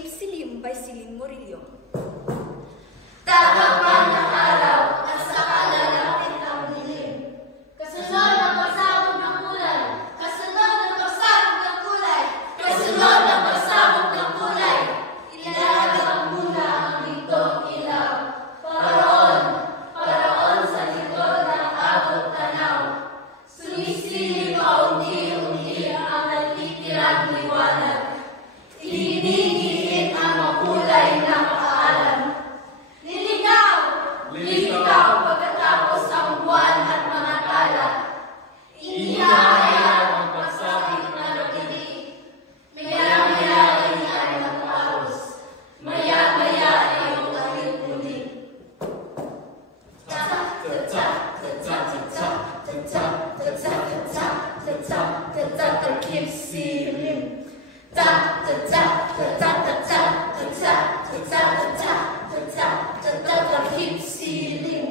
Takip Silim by Celine Murillo. Tatapan ng araw at saka lalapit ang dilim. Kasunod ang pagsabog ng kulay. Kasunod ang pagsabog ng kulay. Kasunod ang pagsabog ng kulay. Ilalagak muna ang dingdong ilaw. Paraon sa likod ng abot tanaw. Sumisilip paunti-unti ang natitirang liwanag. Inigiit ang makulay na paalam. Lilitaw pagkatapos ang buwan at mga tala. Inihahayag ang pagsabit na nagili. Maya-maya ay ay magtapos. Maya-maya ay yung ulit-ulit. Takip silim. Takip silim.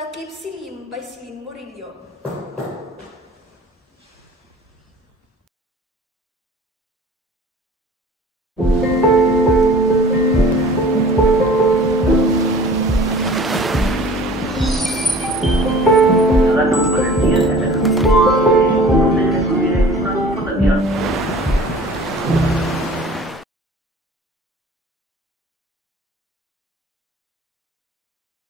Takip Silim by Celine Murillo.